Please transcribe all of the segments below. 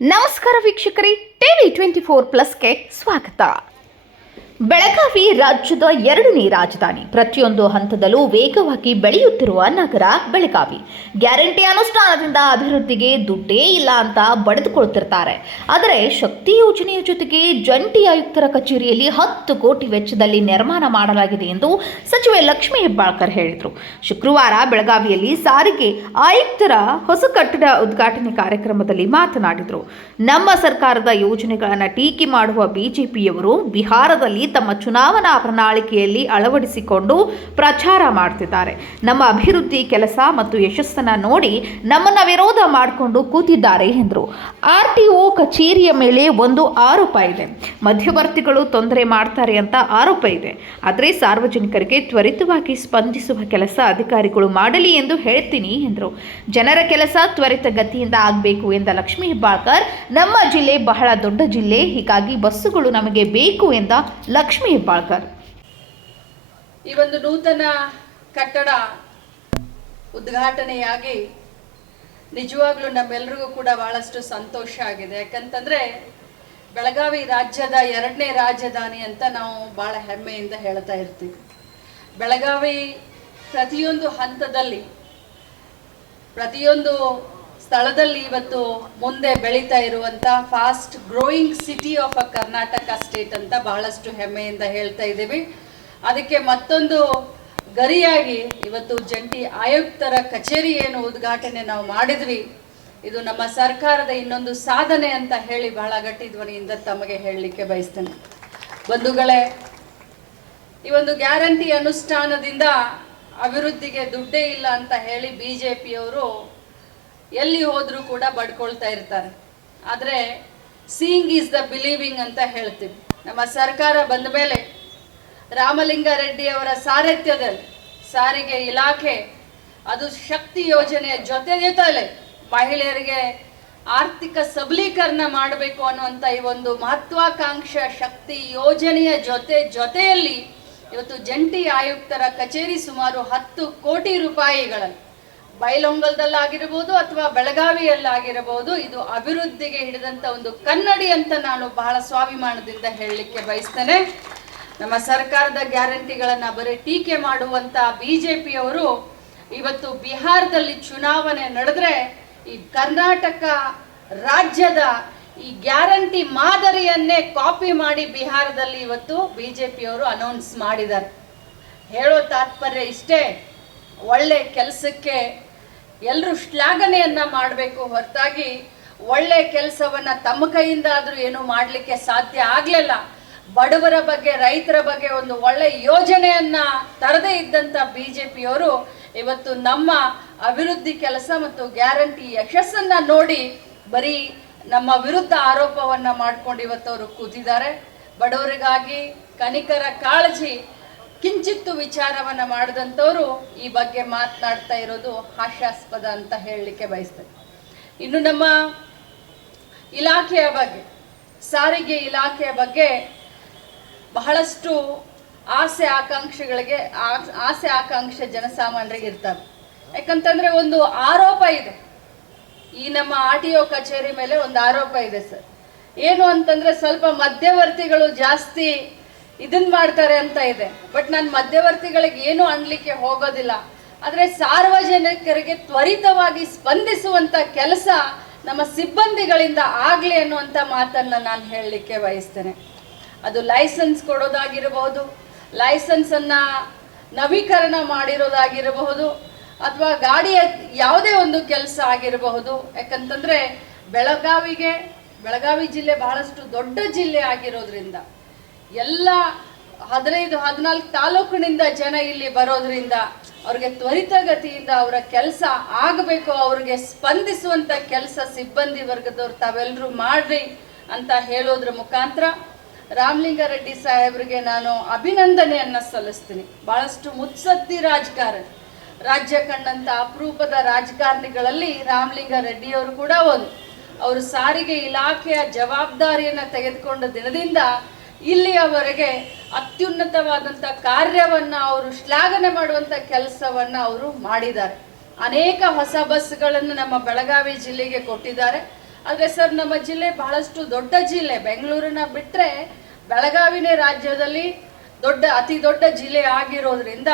ನಮಸ್ಕಾರ ವೀಕ್ಷಕರೇ TV twenty four ಪ್ಲಸ್ಗೆ ಸ್ವಾಗತ ಬೆಳಗಾವಿ ರಾಜ್ಯದ ಎರಡನೇ ರಾಜಧಾನಿ. ಪ್ರತಿಯೊಂದು ಹಂತದಲ್ಲೂ ವೇಗವಾಗಿ ಬೆಳೆಯುತ್ತಿರುವ ನಗರ ಬೆಳಗಾವಿ. ಗ್ಯಾರಂಟಿ ಅನುಷ್ಠಾನದಿಂದ ಅಭಿವೃದ್ಧಿಗೆ ದುಡ್ಡೇ ಇಲ್ಲ ಅಂತ ಬಡಿದುಕೊಳ್ತಿರ್ತಾರೆ. ಆದರೆ ಶಕ್ತಿ ಯೋಜನೆಯ ಜೊತೆಗೆ ಜಂಟಿ ಆಯುಕ್ತರ ಕಚೇರಿಯಲ್ಲಿ ಹತ್ತು ಕೋಟಿ ವೆಚ್ಚದಲ್ಲಿ ನಿರ್ಮಾಣ ಮಾಡಲಾಗಿದೆ ಎಂದು ಸಚಿವೆ ಲಕ್ಷ್ಮೀ ಹೆಬ್ಬಾಳ್ಕರ್ ಹೇಳಿದರು. ಶುಕ್ರವಾರ ಬೆಳಗಾವಿಯಲ್ಲಿ ಸಾರಿಗೆ ಆಯುಕ್ತರ ಹೊಸ ಕಟ್ಟಡ ಉದ್ಘಾಟನೆ ಕಾರ್ಯಕ್ರಮದಲ್ಲಿ ಮಾತನಾಡಿದರು. ನಮ್ಮ ಸರ್ಕಾರದ ಯೋಜನೆಗಳನ್ನು ಟೀಕೆ ಮಾಡುವ ಬಿಜೆಪಿಯವರು ಬಿಹಾರದಲ್ಲಿ ತಮ್ಮ ಚುನಾವಣಾ ಪ್ರಣಾಳಿಕೆಯಲ್ಲಿ ಅಳವಡಿಸಿಕೊಂಡು ಪ್ರಚಾರ ಮಾಡ್ತಿದ್ದಾರೆ. ನಮ್ಮ ಅಭಿವೃದ್ಧಿ ಕೆಲಸ ಮತ್ತು ಯಶಸ್ಸನ್ನ ನೋಡಿ ನಮ್ಮನ್ನ ವಿರೋಧ ಮಾಡಿಕೊಂಡು ಕೂತಿದ್ದಾರೆ ಎಂದರು. ಆರ್ ಟಿ ಒ ಕಚೇರಿಯ ಮೇಲೆ ಒಂದು ಆರೋಪ ಇದೆ. ಮಧ್ಯವರ್ತಿಗಳು ತೊಂದರೆ ಮಾಡ್ತಾರೆ ಅಂತ ಆರೋಪ ಇದೆ. ಆದರೆ ಸಾರ್ವಜನಿಕರಿಗೆ ತ್ವರಿತವಾಗಿ ಸ್ಪಂದಿಸುವ ಕೆಲಸ ಅಧಿಕಾರಿಗಳು ಮಾಡಲಿ ಎಂದು ಹೇಳ್ತೀನಿ ಎಂದರು. ಜನರ ಕೆಲಸ ತ್ವರಿತ ಗತಿಯಿಂದ ಆಗಬೇಕು ಎಂದ ಲಕ್ಷ್ಮೀ ಹೆಬ್ಬಾಳ್ಕರ್, ನಮ್ಮ ಜಿಲ್ಲೆ ಬಹಳ ದೊಡ್ಡ ಜಿಲ್ಲೆ, ಹೀಗಾಗಿ ಬಸ್ಸುಗಳು ನಮಗೆ ಬೇಕು ಎಂದ ಲಕ್ಷ್ಮೀ ಹೆಬ್ಬಾಳ್ಕರ್. ಈ ಒಂದು ನೂತನ ಕಟ್ಟಡ ಉದ್ಘಾಟನೆಯಾಗಿ ನಿಜವಾಗ್ಲೂ ನಮ್ಮೆಲ್ರಿಗೂ ಕೂಡ ಬಹಳಷ್ಟು ಸಂತೋಷ ಆಗಿದೆ. ಯಾಕಂತಂದ್ರೆ ಬೆಳಗಾವಿ ರಾಜ್ಯದ ಎರಡನೇ ರಾಜಧಾನಿ ಅಂತ ನಾವು ಬಹಳ ಹೆಮ್ಮೆಯಿಂದ ಹೇಳ್ತಾ ಇರ್ತೀವಿ. ಬೆಳಗಾವಿ ಪ್ರತಿಯೊಂದು ಹಂತದಲ್ಲಿ ಪ್ರತಿಯೊಂದು ಸ್ಥಳದಲ್ಲಿ ಇವತ್ತು ಮುಂದೆ ಬೆಳೀತಾ ಇರುವಂತ fast growing city of a Karnataka state ಅಂತ ಬಹಳಷ್ಟು ಹೆಮ್ಮೆಯಿಂದ ಹೇಳ್ತಾ ಇದ್ದೀವಿ. ಅದಕ್ಕೆ ಮತ್ತೊಂದು ಗರಿಯಾಗಿ ಇವತ್ತು ಜಂಟಿ ಆಯುಕ್ತರ ಕಚೇರಿ ಏನು ಉದ್ಘಾಟನೆ ನಾವು ಮಾಡಿದ್ವಿ. ಇದು ನಮ್ಮ ಸರ್ಕಾರದ ಇನ್ನೊಂದು ಸಾಧನೆ ಅಂತ ಹೇಳಿ ಬಹಳ ಗಟ್ಟಿ ಧ್ವನಿಯಿಂದ ತಮಗೆ ಹೇಳಲಿಕ್ಕೆ ಬಯಸ್ತೇನೆ. ಬಂಧುಗಳೇ, ಈ ಒಂದು ಗ್ಯಾರಂಟಿ ಅನುಷ್ಠಾನದಿಂದ ಅಭಿವೃದ್ಧಿಗೆ ದುಡ್ಡೇ ಇಲ್ಲ ಅಂತ ಹೇಳಿ ಬಿಜೆಪಿಯವರು ಎಲ್ಲಿ ಹೋದರೂ ಕೂಡ ಬಡ್ಕೊಳ್ತಾ ಇರ್ತಾರೆ. ಆದರೆ ಸೀಯಿಂಗ್ ಈಸ್ ದ ಬಿಲೀವಿಂಗ್ ಅಂತ ಹೇಳ್ತೀವಿ. ನಮ್ಮ ಸರ್ಕಾರ ಬಂದ ಮೇಲೆ ರಾಮಲಿಂಗಾರೆಡ್ಡಿಯವರ ಸಾರಥ್ಯದಲ್ಲಿ ಸಾರಿಗೆ ಇಲಾಖೆ ಅದು ಶಕ್ತಿ ಯೋಜನೆಯ ಜೊತೆ ಜೊತೆಲೆ ಮಹಿಳೆಯರಿಗೆ ಆರ್ಥಿಕ ಸಬಲೀಕರಣ ಮಾಡಬೇಕು ಅನ್ನುವಂಥ ಈ ಒಂದು ಮಹತ್ವಾಕಾಂಕ್ಷ ಶಕ್ತಿ ಯೋಜನೆಯ ಜೊತೆ ಜೊತೆಯಲ್ಲಿ ಇವತ್ತು ಜಂಟಿ ಆಯುಕ್ತರ ಕಚೇರಿ ಸುಮಾರು ಹತ್ತು ಕೋಟಿ ರೂಪಾಯಿಗಳಲ್ಲಿ ಬೈಲೊಂಗಲ್ದಲ್ಲಾಗಿರ್ಬೋದು ಅಥವಾ ಬೆಳಗಾವಿಯಲ್ಲಾಗಿರಬಹುದು ಇದು ಅಭಿವೃದ್ಧಿಗೆ ಹಿಡಿದಂತ ಒಂದು ಕನ್ನಡಿ ಅಂತ ನಾನು ಬಹಳ ಸ್ವಾಭಿಮಾನದಿಂದ ಹೇಳಲಿಕ್ಕೆ ಬಯಸ್ತೇನೆ. ನಮ್ಮ ಸರ್ಕಾರದ ಗ್ಯಾರಂಟಿಗಳನ್ನ ಬರೀ ಟೀಕೆ ಮಾಡುವಂತ ಬಿಜೆಪಿಯವರು ಇವತ್ತು ಬಿಹಾರದಲ್ಲಿ ಚುನಾವಣೆ ನಡೆದ್ರೆ ಈ ಕರ್ನಾಟಕ ರಾಜ್ಯದ ಈ ಗ್ಯಾರಂಟಿ ಮಾದರಿಯನ್ನೇ ಕಾಪಿ ಮಾಡಿ ಬಿಹಾರದಲ್ಲಿ ಇವತ್ತು ಬಿಜೆಪಿಯವರು ಅನೌನ್ಸ್ ಮಾಡಿದ್ದಾರೆ. ಹೇಳೋ ತಾತ್ಪರ್ಯ ಇಷ್ಟೇ. ಒಳ್ಳೆ ಕೆಲಸಕ್ಕೆ ಎಲ್ಲರೂ ಶ್ಲಾಘನೆಯನ್ನ ಮಾಡಬೇಕು ಹೊರತಾಗಿ ಒಳ್ಳೆ ಕೆಲಸವನ್ನ ತಮ್ಮ ಕೈಯಿಂದ ಆದ್ರೂ ಏನು ಮಾಡಲಿಕ್ಕೆ ಸಾಧ್ಯ ಆಗ್ಲಿಲ್ಲ. ಬಡವರ ಬಗ್ಗೆ, ರೈತರ ಬಗ್ಗೆ ಒಂದು ಒಳ್ಳೆ ಯೋಜನೆಯನ್ನ ತರದೇ ಇದ್ದಂತ ಪಿಯವರು ಇವತ್ತು ನಮ್ಮ ಅಭಿವೃದ್ಧಿ ಕೆಲಸ ಮತ್ತು ಗ್ಯಾರಂಟಿ ಯಶಸ್ಸನ್ನ ನೋಡಿ ಬರೀ ನಮ್ಮ ವಿರುದ್ಧ ಆರೋಪವನ್ನ ಮಾಡ್ಕೊಂಡು ಇವತ್ತು ಅವರು ಕೂತಿದ್ದಾರೆ. ಬಡವರಿಗಾಗಿ ಕನಿಕರ ಕಾಳಜಿ ಕಿಂಚಿತ್ತು ವಿಚಾರವನ್ನ ಮಾಡಿದಂಥವ್ರು ಈ ಬಗ್ಗೆ ಮಾತನಾಡ್ತಾ ಇರೋದು ಹಾಸ್ಯಾಸ್ಪದ ಅಂತ ಹೇಳಲಿಕ್ಕೆ ಬಯಸ್ತೇನೆ. ಇನ್ನು ನಮ್ಮ ಇಲಾಖೆಯ ಬಗ್ಗೆ, ಸಾರಿಗೆ ಇಲಾಖೆಯ ಬಗ್ಗೆ ಬಹಳಷ್ಟು ಆಸೆ ಆಕಾಂಕ್ಷೆಗಳಿಗೆ ಆಸೆ ಆಕಾಂಕ್ಷೆ ಜನಸಾಮಾನ್ಯರಿಗೆ ಇರ್ತವೆ. ಯಾಕಂತಂದ್ರೆ ಒಂದು ಆರೋಪ ಇದೆ. ಈ ನಮ್ಮ ಆರ್ ಟಿ ಒ ಕಚೇರಿ ಮೇಲೆ ಒಂದು ಆರೋಪ ಇದೆ ಸರ್. ಏನು ಅಂತಂದ್ರೆ ಸ್ವಲ್ಪ ಮಧ್ಯವರ್ತಿಗಳು ಜಾಸ್ತಿ ಇದನ್ ಮಾಡ್ತಾರೆ ಅಂತ ಇದೆ. ಬಟ್ ನಾನು ಮಧ್ಯವರ್ತಿಗಳಿಗೆ ಏನು ಅನ್ಲಿಕ್ಕೆ ಹೋಗೋದಿಲ್ಲ. ಆದ್ರೆ ಸಾರ್ವಜನಿಕರಿಗೆ ತ್ವರಿತವಾಗಿ ಸ್ಪಂದಿಸುವಂತ ಕೆಲಸ ನಮ್ಮ ಸಿಬ್ಬಂದಿಗಳಿಂದ ಆಗ್ಲಿ ಅನ್ನುವಂತ ಮಾತನ್ನ ನಾನು ಹೇಳಲಿಕ್ಕೆ ಬಯಸ್ತೇನೆ. ಅದು ಲೈಸೆನ್ಸ್ ಕೊಡೋದಾಗಿರಬಹುದು, ಲೈಸೆನ್ಸ್ ಅನ್ನ ನವೀಕರಣ ಮಾಡಿರೋದಾಗಿರಬಹುದು, ಅಥವಾ ಗಾಡಿಯ ಯಾವುದೇ ಒಂದು ಕೆಲಸ ಆಗಿರಬಹುದು. ಯಾಕಂತಂದ್ರೆ ಬೆಳಗಾವಿಗೆ, ಬೆಳಗಾವಿ ಜಿಲ್ಲೆ ಬಹಳಷ್ಟು ದೊಡ್ಡ ಜಿಲ್ಲೆ ಆಗಿರೋದ್ರಿಂದ ಎಲ್ಲ ಹದಿನೈದು, ಹದಿನಾಲ್ಕು ತಾಲೂಕಿನಿಂದ ಜನ ಇಲ್ಲಿ ಬರೋದ್ರಿಂದ ಅವ್ರಿಗೆ ತ್ವರಿತಗತಿಯಿಂದ ಅವರ ಕೆಲಸ ಆಗಬೇಕು, ಅವ್ರಿಗೆ ಸ್ಪಂದಿಸುವಂತ ಕೆಲಸ ಸಿಬ್ಬಂದಿ ವರ್ಗದವ್ರು ತಾವೆಲ್ಲರೂ ಮಾಡ್ರಿ ಅಂತ ಹೇಳೋದ್ರ ಮುಖಾಂತರ ರಾಮಲಿಂಗಾರೆಡ್ಡಿ ಸಾಹೇಬ್ರಿಗೆ ನಾನು ಅಭಿನಂದನೆಯನ್ನ ಸಲ್ಲಿಸ್ತೀನಿ. ಬಹಳಷ್ಟು ಮುತ್ಸದ್ದಿ ರಾಜಕಾರಣಿ, ರಾಜ್ಯ ಕಂಡಂತ ಅಪರೂಪದ ರಾಜಕಾರಣಿಗಳಲ್ಲಿ ರಾಮಲಿಂಗಾರೆಡ್ಡಿಯವರು ಕೂಡ ಒಂದು. ಅವರು ಸಾರಿಗೆ ಇಲಾಖೆಯ ಜವಾಬ್ದಾರಿಯನ್ನು ತೆಗೆದುಕೊಂಡ ದಿನದಿಂದ ಇಲ್ಲಿಯವರೆಗೆ ಅತ್ಯುನ್ನತವಾದಂಥ ಕಾರ್ಯವನ್ನ ಅವರು ಶ್ಲಾಘನೆ ಮಾಡುವಂತ ಕೆಲಸವನ್ನ ಅವರು ಮಾಡಿದ್ದಾರೆ. ಅನೇಕ ಹೊಸ ಬಸ್ಗಳನ್ನು ನಮ್ಮ ಬೆಳಗಾವಿ ಜಿಲ್ಲೆಗೆ ಕೊಟ್ಟಿದ್ದಾರೆ. ಆದರೆ ಸರ್, ನಮ್ಮ ಜಿಲ್ಲೆ ಬಹಳಷ್ಟು ದೊಡ್ಡ ಜಿಲ್ಲೆ. ಬೆಂಗಳೂರನ್ನ ಬಿಟ್ಟರೆ ಬೆಳಗಾವಿನೇ ರಾಜ್ಯದಲ್ಲಿ ದೊಡ್ಡ, ಅತಿ ದೊಡ್ಡ ಜಿಲ್ಲೆ ಆಗಿರೋದ್ರಿಂದ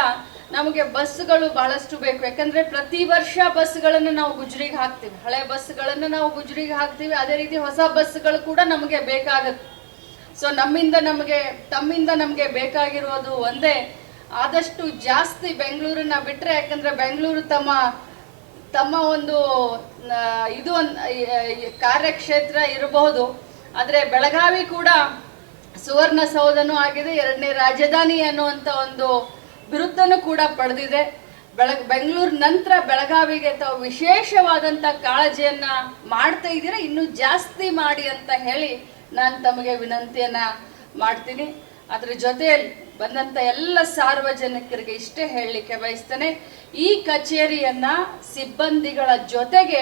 ನಮಗೆ ಬಸ್ಗಳು ಬಹಳಷ್ಟು ಬೇಕು. ಯಾಕಂದರೆ ಪ್ರತಿ ವರ್ಷ ಬಸ್ಗಳನ್ನು ನಾವು ಗುಜರಿಗೆ ಹಾಕ್ತೀವಿ. ಹಳೆ ಬಸ್ಗಳನ್ನು ನಾವು ಗುಜರಿಗೆ ಹಾಕ್ತೀವಿ. ಅದೇ ರೀತಿ ಹೊಸ ಬಸ್ಗಳು ಕೂಡ ನಮಗೆ ಬೇಕಾಗುತ್ತೆ. ಸೊ ನಮ್ಮಿಂದ ನಮಗೆ, ತಮ್ಮಿಂದ ನಮಗೆ ಬೇಕಾಗಿರೋದು ಒಂದೇ. ಆದಷ್ಟು ಜಾಸ್ತಿ ಬೆಂಗಳೂರನ್ನ ಬಿಟ್ಟರೆ ಯಾಕಂದ್ರೆ ಬೆಂಗಳೂರು ತಮ್ಮ ತಮ್ಮ ಒಂದು ಇದು ಕಾರ್ಯಕ್ಷೇತ್ರ ಇರಬಹುದು. ಆದರೆ ಬೆಳಗಾವಿ ಕೂಡ ಸುವರ್ಣ ಸೌಧನೂ ಆಗಿದೆ, ಎರಡನೇ ರಾಜಧಾನಿ ಅನ್ನುವಂಥ ಒಂದು ಬಿರುದನ್ನು ಕೂಡ ಪಡೆದಿದೆ. ಬೆಳ ಬೆಂಗಳೂರು ನಂತರ ಬೆಳಗಾವಿಗೆ ತಾವು ವಿಶೇಷವಾದಂಥ ಕಾಳಜಿಯನ್ನು ಮಾಡ್ತಾ ಇದ್ದೀರಾ? ಇನ್ನೂ ಜಾಸ್ತಿ ಮಾಡಿ ಅಂತ ಹೇಳಿ ನಾನು ತಮಗೆ ವಿನಂತಿಯನ್ನ ಮಾಡ್ತೀನಿ. ಅದ್ರ ಜೊತೆಯಲ್ಲಿ ಬಂದಂತ ಎಲ್ಲ ಸಾರ್ವಜನಿಕರಿಗೆ ಇಷ್ಟೇ ಹೇಳಲಿಕ್ಕೆ ಬಯಸ್ತೇನೆ. ಈ ಕಚೇರಿಯನ್ನ ಸಿಬ್ಬಂದಿಗಳ ಜೊತೆಗೆ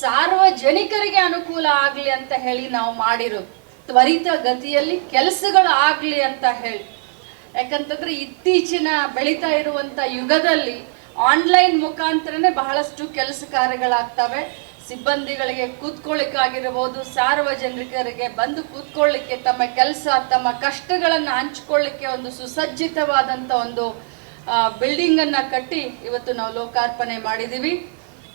ಸಾರ್ವಜನಿಕರಿಗೆ ಅನುಕೂಲ ಆಗಲಿ ಅಂತ ಹೇಳಿ ನಾವು ಮಾಡಿರೋ ತ್ವರಿತ ಗತಿಯಲ್ಲಿ ಕೆಲಸಗಳು ಆಗಲಿ ಅಂತ ಹೇಳಿ. ಯಾಕಂತಂದ್ರೆ ಇತ್ತೀಚಿನ ಬೆಳೀತಾ ಇರುವಂಥ ಯುಗದಲ್ಲಿ ಆನ್ಲೈನ್ ಮುಖಾಂತರನೇ ಬಹಳಷ್ಟು ಕೆಲಸ ಕಾರ್ಯಗಳಾಗ್ತವೆ. ಸಿಬ್ಬಂದಿಗಳಿಗೆ ಕೂತ್ಕೊಳ್ಳಿಕ್ಕಾಗಿರಬಹುದು. ಸಾರ್ವಜನಿಕರಿಗೆ ಬಂದು ಕೂತ್ಕೊಳ್ಳಿಕ್ಕೆ ತಮ್ಮ ಕೆಲಸ, ತಮ್ಮ ಕಷ್ಟಗಳನ್ನು ಹಂಚ್ಕೊಳ್ಳಿಕ್ಕೆ ಒಂದು ಸುಸಜ್ಜಿತವಾದಂಥ ಒಂದು ಬಿಲ್ಡಿಂಗ್ ಅನ್ನ ಕಟ್ಟಿ ಇವತ್ತು ನಾವು ಲೋಕಾರ್ಪಣೆ ಮಾಡಿದ್ದೀವಿ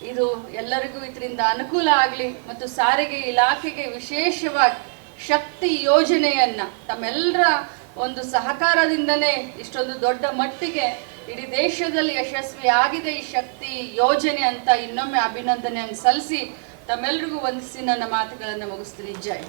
ಇದು ಎಲ್ಲರಿಗೂ ಇದರಿಂದ ಅನುಕೂಲ ಆಗಲಿ ಮತ್ತು ಸಾರಿಗೆ ಇಲಾಖೆಗೆ ವಿಶೇಷವಾಗಿ ಶಕ್ತಿ ಯೋಜನೆಯನ್ನ ತಮ್ಮೆಲ್ಲರ ಒಂದು ಸಹಕಾರದಿಂದನೇ ಇಷ್ಟೊಂದು ದೊಡ್ಡ ಮಟ್ಟಿಗೆ ಇಡೀ ದೇಶದಲ್ಲಿ ಯಶಸ್ವಿ ಆಗಿದೆ ಈ ಶಕ್ತಿ ಯೋಜನೆ ಅಂತ ಇನ್ನೊಮ್ಮೆ ಅಭಿನಂದನೆಯನ್ನು ಸಲ್ಲಿಸಿ ತಮ್ಮೆಲ್ಲರಿಗೂ ವಂದಿಸಿ ನನ್ನ ಮಾತುಗಳನ್ನು ಮುಗಿಸ್ತೀನಿ. ಜೈ.